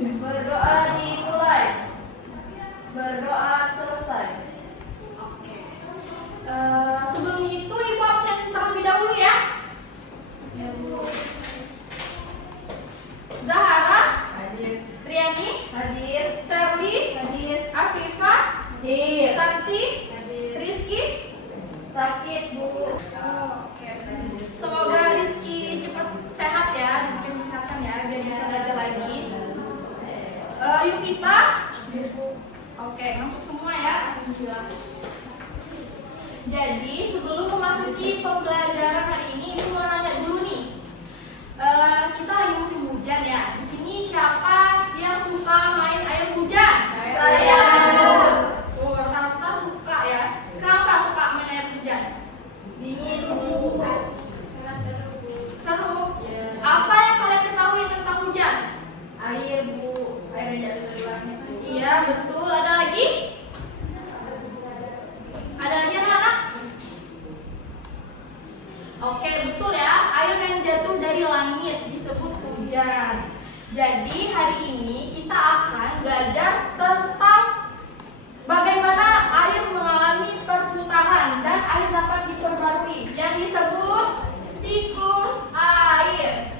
Berdoa dimulai. Berdoa selesai. Oke. Sebelum itu Ibu absen terlebih dahulu ya. Ya, Bu. Zahara, Hadir. Riani, Hadir. Sherly, Hadir. Afifah, Hadir. Santi, Hadir. Rizky. Sakit, Bu. Oke. Semoga Rizky cepat sehat ya, diberikan kesehatan ya, biar bisa belajar lagi. Yukita. Oke, masuk semua ya. Silakan. Jadi sebelum memasuki pembelajaran hari ini, Ibu mau nanya dulu nih. Kita lagi musim hujan ya. Di sini siapa yang suka main air hujan? Saya. Oh, rata-rata suka ya. Kenapa suka main air hujan? Dingin, Bu. Seru. Ya. Apa yang kalian ketahui tentang hujan? Air, Bu. Air yang jatuh dari langit, Bu. Iya, betul. Ada lagi? Ada lagi anak-anak? Oke, betul ya. Air yang jatuh dari langit disebut hujan. Jadi hari ini kita akan belajar tentang bagaimana air mengalami perputaran dan air dapat diperbarui yang disebut siklus air.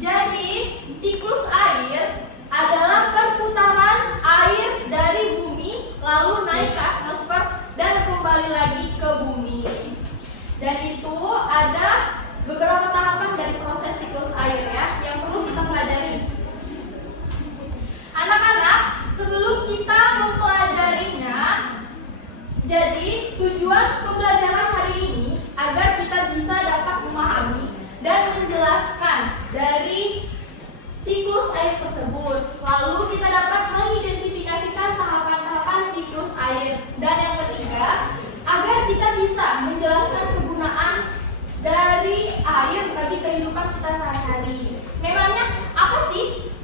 Jadi, siklus air adalah perputaran air dari bumi lalu naik ke atmosfer dan kembali lagi ke bumi. Dan itu ada beberapa tahapan dari proses siklus air ya yang perlu kita pelajari. Anak-anak, sebelum kita mempelajarinya, jadi tujuan pembelajaran hari ini agar kita bisa dapat memahami dan menjelaskan dari siklus air tersebut. Lalu kita dapat mengidentifikasikan tahapan-tahapan siklus air. Dan yang ketiga, agar kita bisa menjelaskan kegunaan dari air bagi kehidupan kita sehari-hari. Memangnya apa sih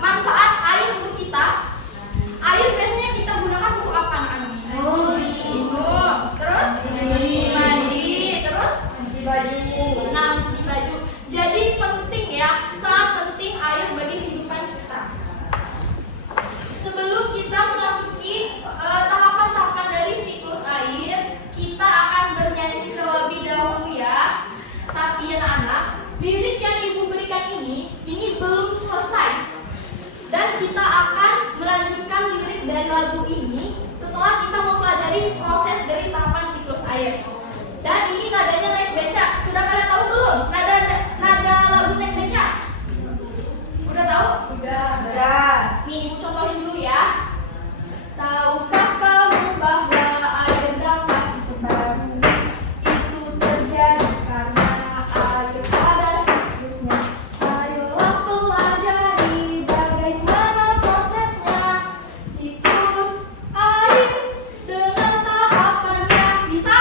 manfaat air untuk kita? Air biasanya kita gunakan untuk apa, anak-anak? Minum. Terus mandi. Terus Cuci baju. cuci baju. Jadi penting ya, sangat penting air bagi kehidupan kita. Sebelum kita memasuki tahapan-tahapan dari siklus air, kita akan bernyanyi terlebih dahulu ya. Tapi anak-anak, lirik yang Ibu berikan ini belum selesai. Dan kita akan melanjutkan lirik dari lagu ini setelah kita mempelajari proses dari tahapan siklus air. Dan ini nadanya naik becak. Sudah pada tahu belum? Nada lagu naik becak. Udah tahu? Udah. Nih, Ibu contohin dulu ya. Tahukah kamu bahwa air dapat diperbarui? Itu terjadi karena air pada siklusnya. Ayolah pelajari bagaimana prosesnya. Siklus air dengan tahapannya. Bisa?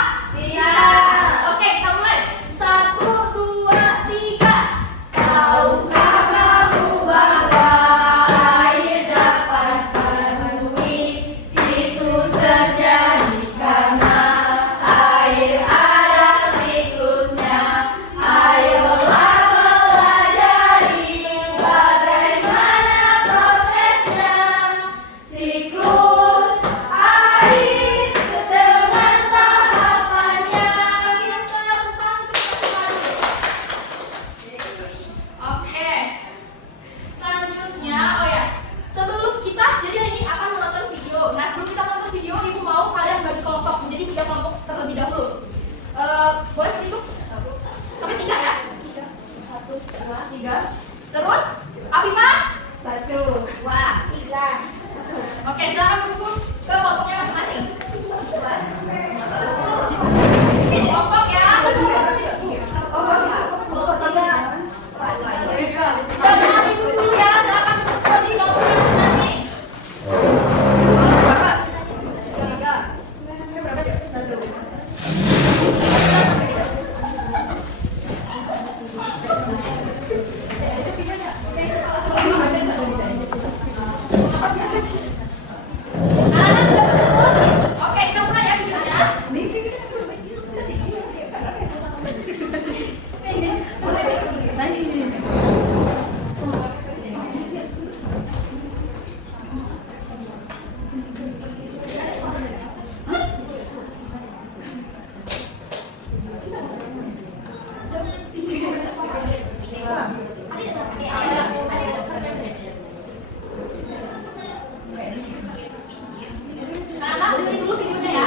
Anak-anak dengerin dulu videonya ya.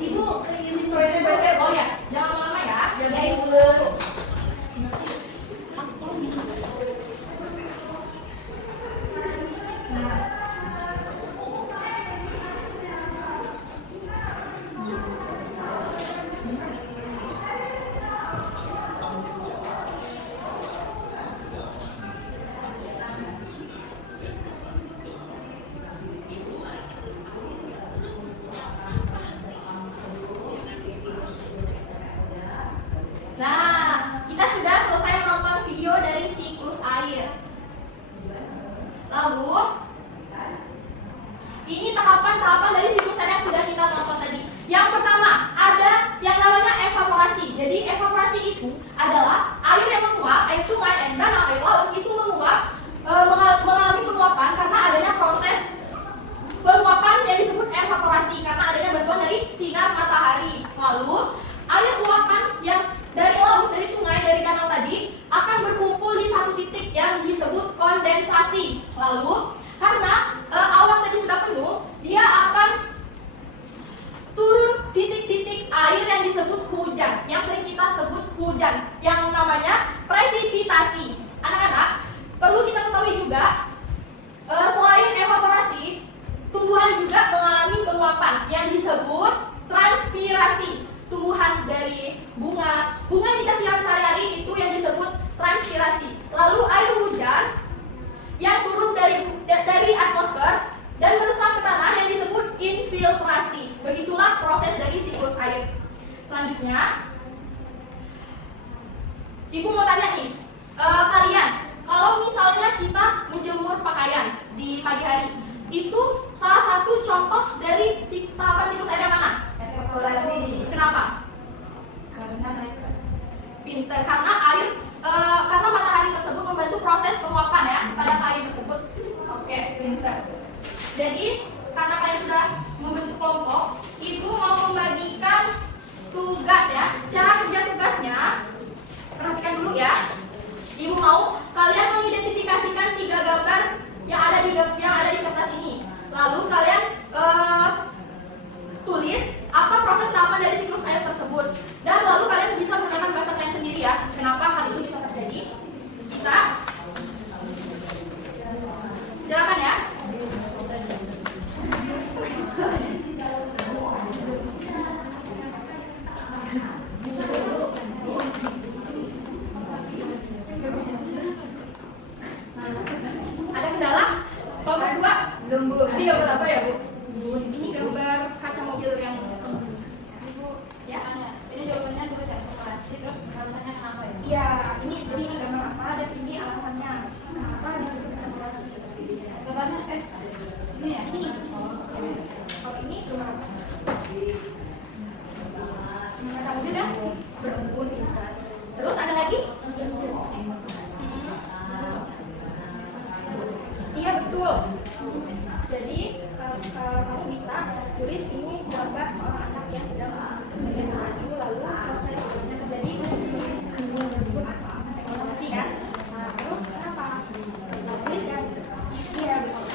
Ibu izin toilet. Oh ya, jangan lama ya. Jagain dulu. Nah, kita sudah selesai menonton video dari siklus air. Lalu, ini tahapan-tahapan dari siklus air yang sudah kita tonton tadi. Yang pertama, ada yang namanya evaporasi. Jadi, evaporasi itu adalah air yang menguap, air sungai, air danau, air laut itu menguap, mengalami penguapan karena adanya proses penguapan yang disebut evaporasi karena adanya bantuan dari sinar matahari. Lalu, air uapan yang dari laut, dari sungai, dari danau tadi akan berkumpul di satu titik yang disebut kondensasi. Lalu, karena awan tadi sudah penuh, dia akan turun titik-titik air yang disebut hujan, yang sering kita sebut hujan, yang namanya presipitasi. Anak-anak, perlu kita ketahui juga, selain evaporasi, tumbuhan juga mengalami penguapan yang disebut transpirasi. Tumbuhan dari bunga yang kita siram sehari-hari itu yang disebut transpirasi. Lalu air hujan yang turun dari atmosfer dan meresap ke tanah yang disebut infiltrasi. Begitulah proses dari siklus air. Selanjutnya, Ibu mau tanya nih, kalian, kalau misalnya kita menjemur pakaian di pagi hari, itu salah satu contoh dari tahapan siklus air yang mana? Evaporasi. Kenapa? Karena naik kelas. Pinter, karena karena matahari tersebut membantu proses penguapan ya pada air tersebut. Oke, pinter. Jadi karena kalian sudah membentuk kelompok, itu mau membagikan tugas ya. Cara kerja tugasnya, perhatikan dulu ya. Ibu mau kalian mengidentifikasikan 3 gambar yang ada di kertas ini. Lalu kalian tulis apa proses tahapan dari siklus air tersebut. Dan lalu kalian bisa menggunakan bahasa kalian sendiri ya. Kenapa hal itu bisa terjadi? Bisa? Silakan ya. Ada kendala? Nomor 2. Belum Bu. Ini gambar apa ya Bu? Ini gambar kaca mobil yang Ibu ya. Ini jawabannya tulis evaporasi, terus alasannya kenapa ya? Iya, ini gambar apa dan ini alasannya kenapa disebut evaporasi. Gambarnya ini ya? Sini. Kalau ini gambar apa? Kaca mobil kan berembun gitu kan. Terus ada lagi? Iya betul. Jadi kalau kamu bisa tulis ini gambar orang anak yang sedang menjemur baju lalu prosesnya terjadi disebut apa? Evaporasi kan? Nah, terus kenapa? Tulis ya. Iya betul.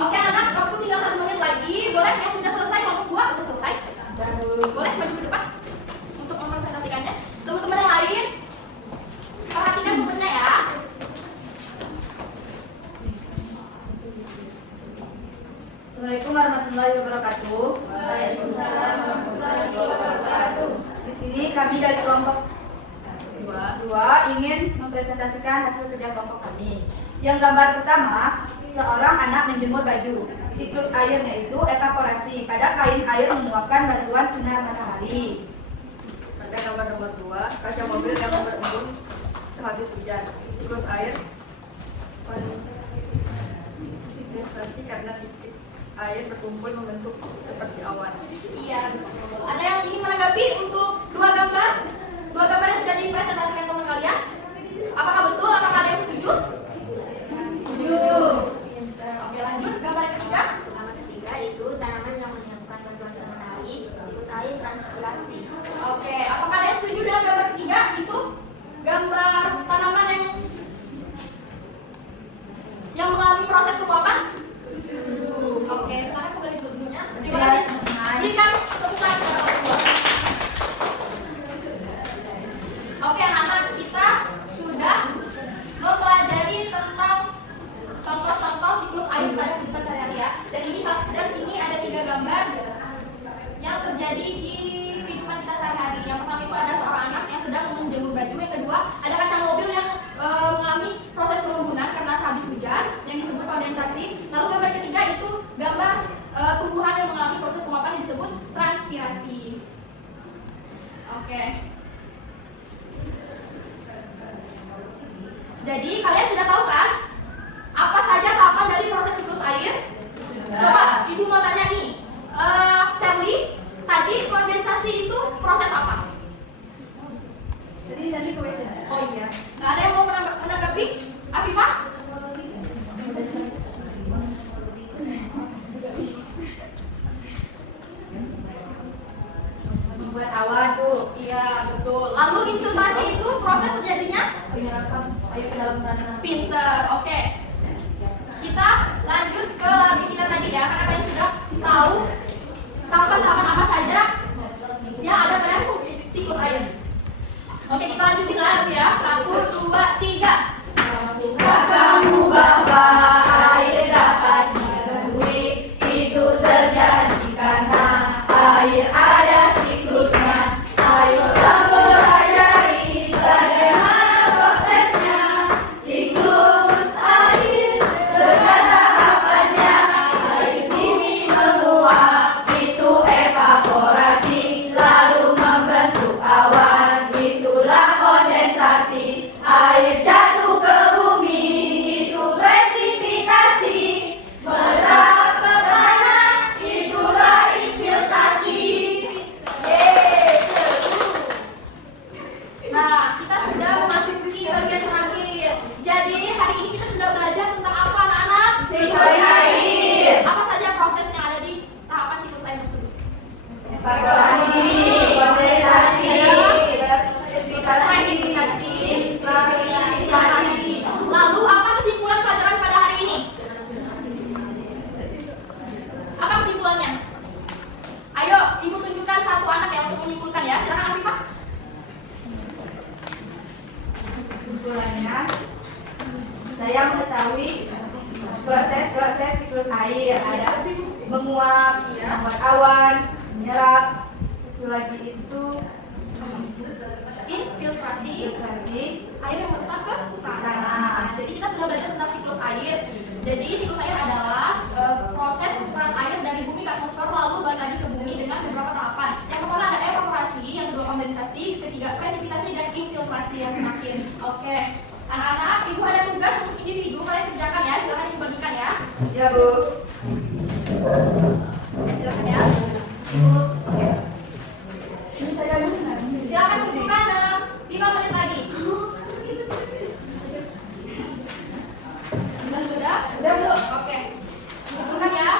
Oke anak-anak, waktu tinggal 1 menit lagi. Boleh yang sudah selesai nomor 2 udah selesai? Boleh maju ke depan untuk mempresentasikannya. Teman-teman yang lain, perhatikan bukunya ya. Assalamualaikum warahmatullahi wabarakatuh. Waalaikumsalam warahmatullahi wabarakatuh. Di sini kami dari kelompok 2 ingin mempresentasikan hasil kerja kelompok kami. Yang gambar pertama, seorang anak menjemur baju. Siklus airnya itu evaporasi. Pada kain air menguapkan bantuan sinar matahari. Pada gambar nomor 2, kaca mobil yang berembun sehabis hujan. Siklus air kondensasi karena titik air berkumpul membentuk seperti awan. Iya, betul. Ada yang ingin menanggapi untuk 2 gambar? 2 gambar yang sudah dipresentasikan teman kalian? Apakah betul? Apakah ada yang setuju? Setuju. mengalami proses penguapan? Oke, sekarang kembali ke gurunya. Terima kasih. Berikan tepuk tangan kepada orang tua. Oke, anak-anak, kita sudah mempelajari tentang contoh-contoh siklus air pada kehidupan sehari-hari ya. Dan ini ada 3 gambar yang terjadi di kehidupan kita sehari-hari. Yang pertama itu ada seorang anak yang sedang menjemur baju. Yang kedua, ada kaca mobil yang mengalami proses penimbunan karena habis hujan yang disebut kondensasi. Lalu gambar ketiga itu gambar tumbuhan yang mengalami proses penguapan yang disebut transpirasi. Oke. Jadi kalian sudah tahu kan apa saja tahapan dari proses siklus air? Coba ibu mau tanya nih, Sherly, tadi kondensasi itu proses apa? Jadi Sandi ke WC. Oh iya, nggak ada yang mau menanggapi? Afifah? Membuat awan tuh. Iya betul. Lalu infiltrasi itu proses terjadinya? Penyerapan air ke dalam tanah. Pinter, oke. Kita lanjut ke lagu kita tadi ya, karena kalian sudah tahu tahapan-tahapan apa saja yang ada pada siklus air. Oke, kita lanjutin lagi ya. 1, 2, 3. Kamu bahwa air dapat dilalui, itu terjadi karena air ada siklusnya. Ayolah pelajari bagaimana prosesnya. Siklus air dengan tahapannya. Air ini menguap, itu evaporasi, lalu membentuk awan, itulah kondensasi. Air jatuh ke bumi, itu presipitasi. Meresap ke tanah, itulah infiltrasi. Nah, kita sudah memasuki bagian terakhir. Jadi hari ini kita sudah belajar tentang apa anak-anak? Siklus air. Apa saja proses yang ada di tahapan siklus air tersebut? Evaporasi, kondensasi, Presipitasi, infiltrasi. Lalu apa kesimpulan pelajaran pada hari ini? Apa kesimpulannya? Ayo, ibu tunjukkan satu anak yang untuk menyimpulkan ya. Silakan Afifah. Kesimpulannya, saya mengetahui proses siklus air. Ada menguap, membuat awan, menyerap, itu lagi itu Infiltrasi. infiltrasi. Air yang meresap ke tanah. Tanah. Jadi kita sudah belajar tentang siklus air. Jadi siklus air adalah proses perputaran air dari bumi ke atmosfer lalu balik lagi ke bumi dengan beberapa tahapan. Yang pertama ada evaporasi, yang kedua kondensasi, ketiga presipitasi dan infiltrasi yang terakhir. Oke, anak-anak, ibu ada tugas untuk individu kalian kerjakan ya. Silakan ibu bagikan ya. Ya Bu. Silakan ya. Ibu. Ini saya mana? Silakan tunjukkan dalam 5 menit lagi. Sudah? Udah Bu. Oke. Tunjukkan ya.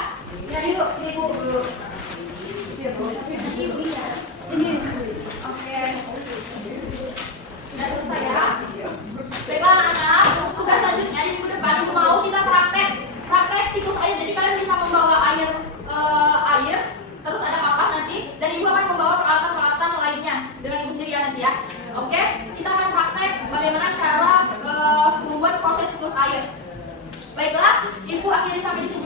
Ya ibu, ini Bu. Bu. Siap Bu. Ini. Oke. Sudah selesai ya. Baiklah anak-anak, tugas selanjutnya di minggu depan ibu mau kita praktek siklus air. Jadi kalian bisa membawa air, terus ada kapas nanti, dan ibu akan membawa peralatan-peralatan lainnya dengan ibu sendiri ya nanti ya. Oke, kita akan praktek bagaimana cara membuat proses siklus air. Baiklah, ibu akhiri sampai di sini.